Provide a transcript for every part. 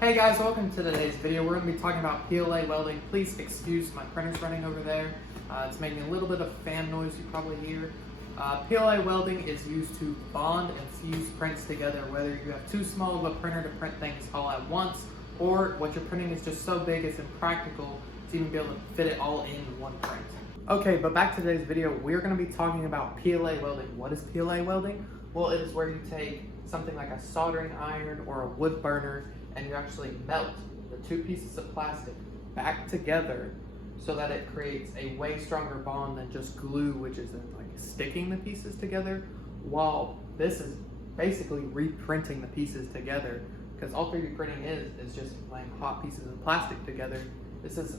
Hey guys, welcome to today's video. We're going to be talking about PLA welding. Please excuse my printer's running over there. It's making a little bit of fan noise you probably hear. PLA welding is used to bond and fuse prints together, whether you have too small of a printer to print things all at once, or what you're printing is just so big it's impractical to even be able to fit it all in one print. Okay, but back to today's video, we're going to be talking about PLA welding. What is PLA welding? Well, it is where you take something like a soldering iron or a wood burner and you actually melt the two pieces of plastic back together so that it creates a way stronger bond than just glue, which is like sticking the pieces together, while this is basically reprinting the pieces together, because all 3D printing is just laying hot pieces of plastic together. This is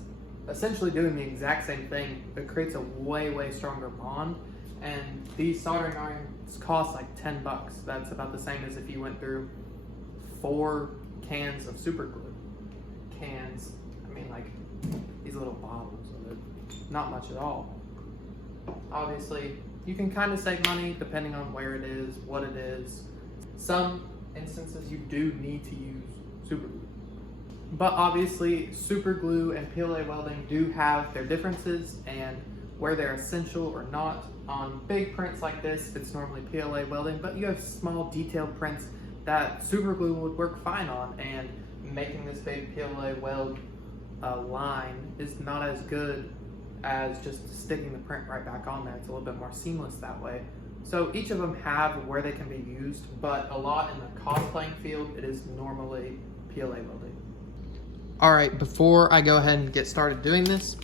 essentially doing the exact same thing. It creates a way stronger bond, and these soldering irons cost like 10 bucks. That's about the same as if you went through 4 cans of super glue. Cans, I mean like these little bottles of it. Not much at all. Obviously, you can kind of save money depending on where it is, what it is. Some instances you do need to use super glue. But obviously, super glue and PLA welding do have their differences and where they're essential or not. On big prints like this, it's normally PLA welding, but you have small detailed prints that super glue would work fine on, and making this big PLA weld line is not as good as just sticking the print right back on there. It's a little bit more seamless that way. So each of them have where they can be used, but a lot in the cost playing field, it is normally PLA welding. All right, before I go ahead and get started doing this,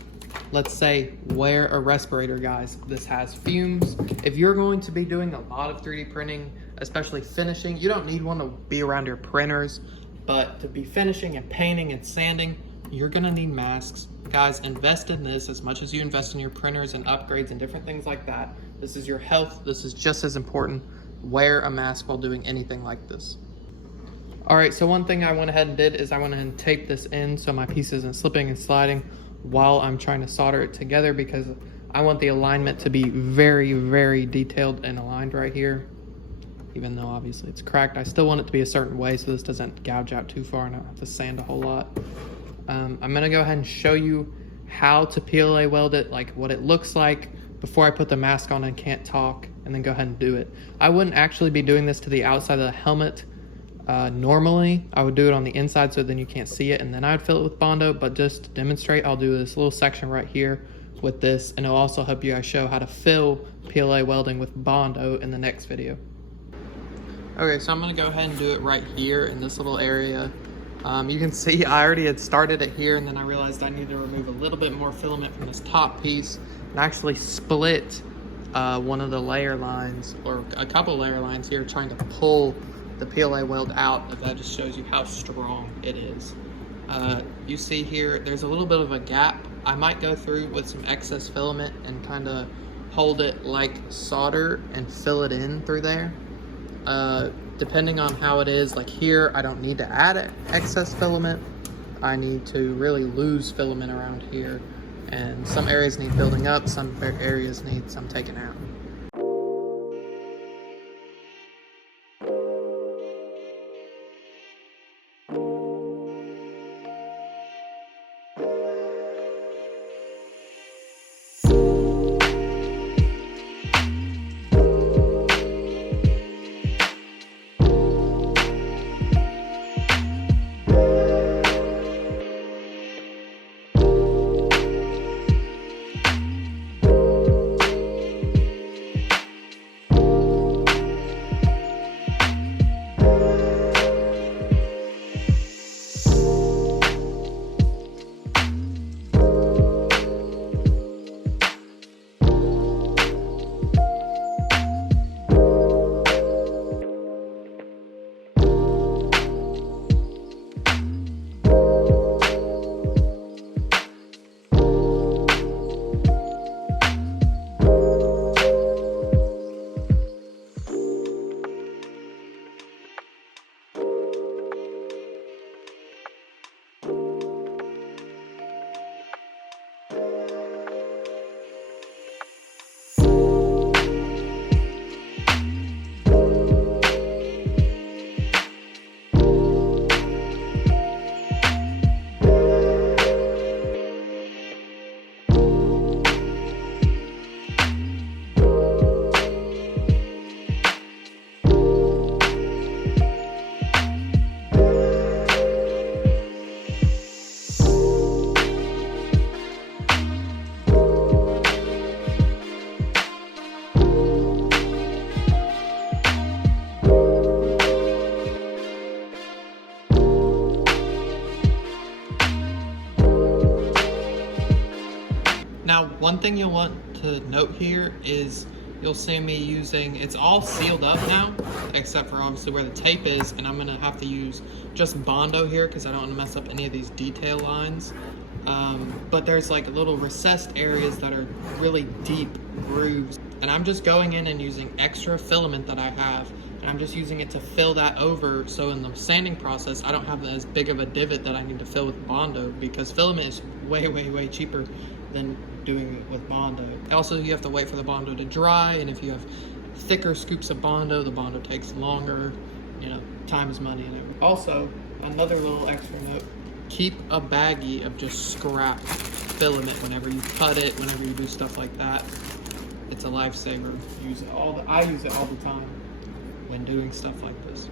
let's say wear a respirator, guys. This has fumes. If you're going to be doing a lot of 3D printing, especially finishing, you don't need one to be around your printers, but to be finishing and painting and sanding, you're gonna need masks. Guys, invest in this as much as you invest in your printers and upgrades and different things like that. This is your health. This is just as important. Wear a mask while doing anything like this. All right, so one thing I went ahead and did is I went ahead and taped this in so my piece isn't slipping and sliding while I'm trying to solder it together, because I want the alignment to be very detailed and aligned right here. Even though obviously it's cracked, I still want it to be a certain way so this doesn't gouge out too far and I don't have to sand a whole lot. I'm gonna go ahead and show you how to PLA weld it, like what it looks like before I put the mask on and can't talk, and then go ahead and do it. I wouldn't actually be doing this to the outside of the helmet. Normally, I would do it on the inside so then you can't see it, and then I would fill it with Bondo, but just to demonstrate, I'll do this little section right here with this, and it'll also help you guys show how to fill PLA welding with Bondo in the next video. Okay, so I'm gonna go ahead and do it right here in this little area. You can see I already had started it here, and then I realized I need to remove a little bit more filament from this top piece and actually split one of the layer lines, or a couple layer lines here, trying to pull the PLA weld out. That just shows you how strong it is. You see here, there's a little bit of a gap. I might go through with some excess filament and kind of hold it like solder and fill it in through there. Depending on how it is, like here, I don't need to add excess filament. I need to really lose filament around here. And some areas need building up, some areas need some taken out. Now, one thing you'll want to note here is you'll see me using, it's all sealed up now, except for obviously where the tape is, and I'm gonna have to use just Bondo here because I don't want to mess up any of these detail lines. But there's like little recessed areas that are really deep grooves, and I'm just going in and using extra filament that I have, and I'm just using it to fill that over, so in the sanding process I don't have as big of a divot that I need to fill with Bondo, because filament is way cheaper than doing it with Bondo. Also, you have to wait for the Bondo to dry, and if you have thicker scoops of Bondo, the Bondo takes longer. You know, time is money and everything. Also, another little extra note, keep a baggie of just scrap filament whenever you cut it, whenever you do stuff like that. It's a lifesaver. I use it all the time when doing stuff like this.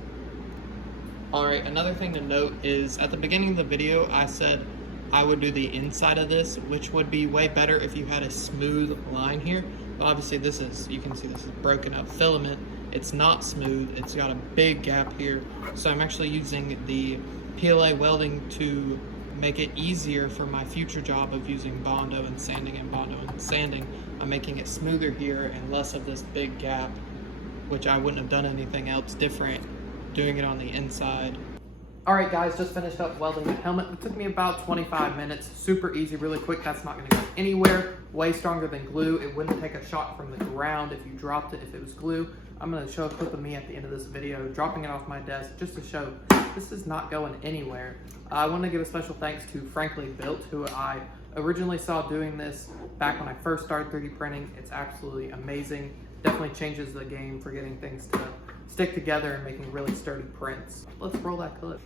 Alright, another thing to note is at the beginning of the video I said I would do the inside of this, which would be way better if you had a smooth line here. But obviously you can see this is broken up filament. It's not smooth, it's got a big gap here. So I'm actually using the PLA welding to make it easier for my future job of using Bondo and sanding and Bondo and sanding. I'm making it smoother here and less of this big gap, which I wouldn't have done anything else different doing it on the inside. Alright guys, just finished up welding the helmet. It took me about 25 minutes. Super easy, really quick. That's not going to go anywhere. Way stronger than glue. It wouldn't take a shot from the ground if you dropped it if it was glue. I'm going to show a clip of me at the end of this video dropping it off my desk just to show this is not going anywhere. I want to give a special thanks to Frankly Built, who I originally saw doing this back when I first started 3D printing. It's absolutely amazing. Definitely changes the game for getting things to stick together and making really sturdy prints. Let's roll that clip.